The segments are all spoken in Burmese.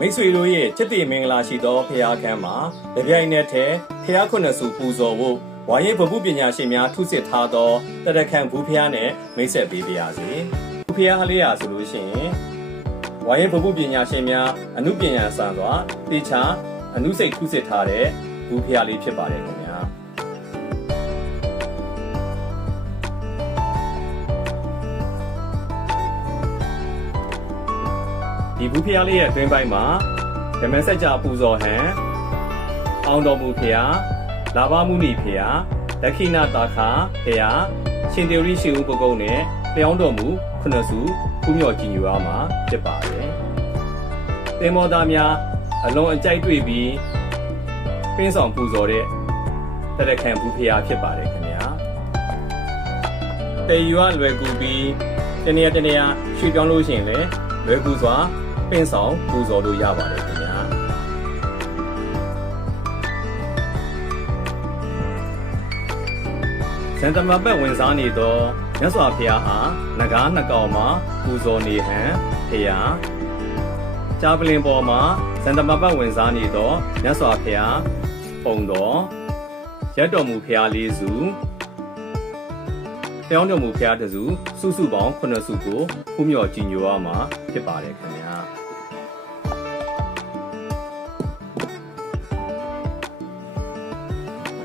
မိတ်ဆွေတို့ရဲ့ချစ်တိမင်္ဂလာရှိသောဖရာခန်းမှာတပြိုင်နက်တည်းဖရာခုနှစ်စုပူဇော်ဖို့ဝါရင်ဗဟုပညာရှင်များထုစစ်ထားသောတရခန့်ဘူးဖရာနဲ့မိတ်ဆက်ပေးပါရစေဘူးဖရာအလေးရာဆိုလို့ရှိရင်ဝါရင်ဗဟုပညာရှင်များအမှုပညာဆန်စွာတေချာအမှုစိတ်ထုစစ်ထားတဲ့ဘူးဖရာလေးဖြစ်ပါတယ် ဒီဘူးဖျားလေးရဲ့အတွင်းပိုင်းမှာဓမ္မစကြာပူဇော်ဟံအောင်တော်မူဖျားလာဘမှုနိဖျားဒက္ခိဏတာခာဖျားရှင်တေရိရှိဥပကုံနဲ့လျောင်းတော်မူခုနှစ်စုခုမြော်ကြည်ညိုရမှာဖြစ်ပါတယ်။သင်္ဘောသားများအလွန်အကြိုက်တွေ့ပြီးပင်းဆောင်ပူဇော်တဲ့တရခံဘူးဖျားဖြစ်ပါတယ်ခင်ဗျာ။တေယူကလွယ်ကူပြီးတနေရာတနေရာရွှေ့ပြောင်းလို့ရှိရင်လည်း လွယ်ကူစွာပင့်ဆောင်ပူဇော်လို့ရပါတယ်ခင်ဗျာစံတမပတ်ဝင်စားနေသောမြတ်စွာဘုရားဟာငကားနှကောင်မှာပူဇော်နေဟံဖရာကြာပလင်ပေါ်မှာစံတမပတ်ဝင်စားနေသောမြတ်စွာဘုရားပုံတော်ရက်တော်မူဖရာလေးစု ပြောင်းတော်မူဖရာတစုစုစုပေါင်း9စုကိုဖူးမြော်ကြည်ညိုရမှာဖြစ်ပါတယ်ခင်ဗျာ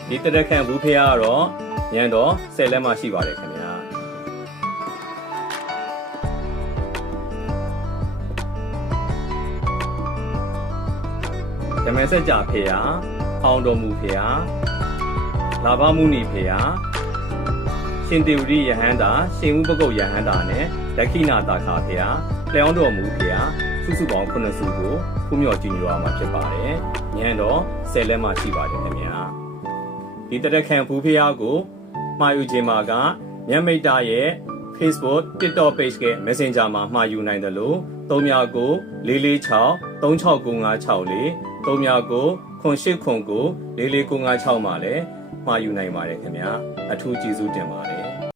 ဒီတရက်ခန့်ဘူးဖះကတော့ညံတော့10လက်မှရှိပါတယ်ခင်ဗျာဓမ္မစကြာဖះအောင်တော်မူဖះလာဘမှုနိဖះ ရှင်တေဝရိယဟန္တာရှင်ဥပကုတ်ယဟန္တာနဲ့လက်ခိနာတာခါဖះလျောင်းတော်မူဖះစုစုပေါင်း9စုကိုဖူးမြော်ကြည်ညိုရမှာဖြစ်ပါတယ်ညံတော့10လက်မှရှိပါတယ်ခင်ဗျာဒီတရက်ခံဘူးဖျားကိုမှာယူခြင်းမှာကမြတ်မိတ်တာရဲ့ Facebook TikTok page က Messenger မှာမှာယူနိုင်တယ်လို့39ကို446 36956 39ခွန်8ခွန်ကို44956မှာလည်းမှာယူနိုင်ပါတယ်ခင်ဗျာအထူးကျေးဇူးတင်ပါတယ်